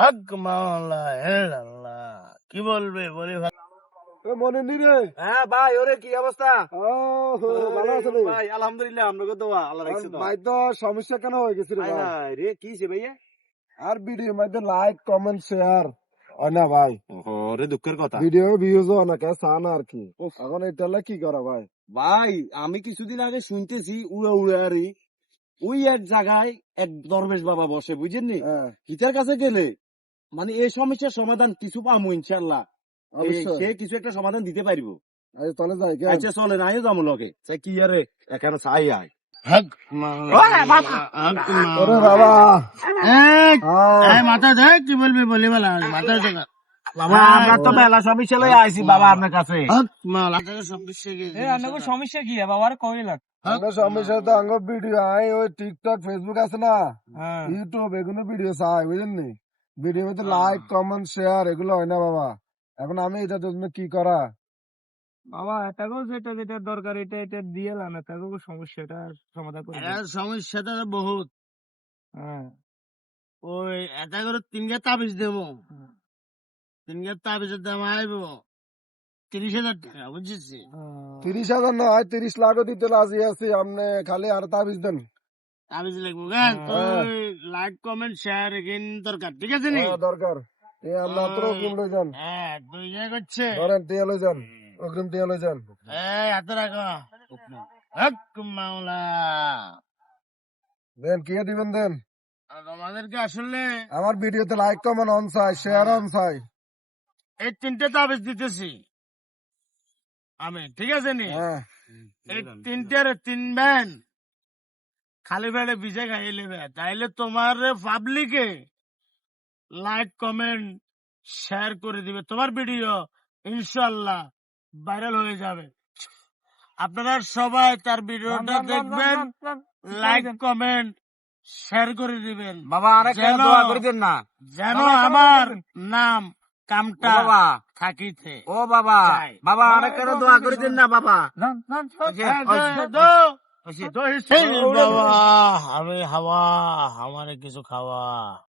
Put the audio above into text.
হক মাওলা আল্লাহ, কি বলবে বলি ভাই। মনে নি রে? হ্যাঁ ভাই, ওরে কি অবস্থা? ভালো আছে রে ভাই আলহামদুলিল্লাহ, আপনাকে দোয়া আল্লাহ রাখছে তো। ভাই? তো সমস্যা কেন হয়ে গেছে রে ভাই ভাই? ভাই রে, কি হইছে ভাইয়া? আর ভিডিওর মধ্যে লাইক কমেন্ট শেয়ার হয় না ভাই, ওরে দুঃখের কথা ভিডিও ভিউজ হয় না, কে চান আর কি। এখন এটা কি করা ভাই? ভাই, আমি কিছুদিন আগে শুনতেছি উড়ে উড়ে আরি ওই এক জায়গায় এক দরবেশ বাবা বসে, বুঝেন নি? হ্যাঁ, গীতার কাছে গেলে মানে এই সমস্যার সমাধান কিছু পাবো ইনশাল্লাহ। অবশ্যই। সে কিছু একটা সমাধান দিতে পারবো। আচ্ছা, তাহলে যাই কেন? আচ্ছা চলেন, আয়ো যাবো লগে। সে কি আরে এখানে চাই আয়। হক মাওলা ওরে বাবা! হক ওরে মাওলা। বাবা, এই মাথা দে, কি বলবি বলি বলা, মাথা দে। বাবা, আমরা তো মেলা সমস্যা লই আইছি বাবা আপনার কাছে। হক মাওলা সমস্যা কি? সমস্যা কি বাবার কইলা? আমার সমস্যা তো আঙ্গ ভিডিও আই ওই টিকটক ফেসবুক আছে না, ইউটিউব, এগুলো ভিডিও চাই বুঝলেন নি। ভিডিও মধ্যে লাইক কমেন্ট শেয়ার এগুলো হয় না বাবা। এখন আমি এটার জন্য কি করা? বাবা এটাকেও যেটা যেটা দরকার এটা এটা দিয়ে লান, এটাকেও সমস্যাটা সমাধান করে দিন। সমস্যাটা তো বহুত। হ্যাঁ, ওই এটা করে 3 তাবিজ দেবো, 3 তাবিজের দাম আইব 30,000 টাকা, বুঝছিস? 30,000 নয়, 30 লাখও দিতে রাজি আছি, আপনি খালি আর তাবিজ দেন। তাবিজ লিখবো কেন? হ্যাঁ। ওই লাইক কমেন্ট শেয়ার এগেন দরকার, ঠিক আছে নি? দরকার আপনি অত অগ্রিম লই যান, হ্যাঁ, তুই ইয়ে করছে। ধরেন টিয়া লই যান, অগ্রিম টিয়া লই যান। এই হাতে রাখো। হক মাওলা। দেন কি দিবেন দেন। আর আমাদেরকে আসলে আমার ভিডিওতে লাইক কমেন্ট অন চাই, শেয়ার অন চাই। এই 3টে তাবিজ দিতেছি আমি, ঠিক আছে নি? হ্যাঁ, এই 3টের 3 ব্যান খালি বেড়ে ভিজে খাইয়ে নেবে, তাইলে তোমার পাবলিকে লাইক কমেন্ট শেয়ার করে দিবে, তোমার ভিডিও ইনশাল্লাহ ভাইরাল হয়ে যাবে। আপনারা সবাই তার ভিডিওটা দেখবেন, লাইক কমেন্ট শেয়ার করে দিবেন বাবা আরেক যেন দোয়া করে দেন না। যেন আমার নাম কামটা বাবা থাকিতে। ও বাবা, চাই। বাবা আরেক দোয়া করে দেন না বাবা। বাবা আমি হাওয়া, আমারে কিছু খাওয়া।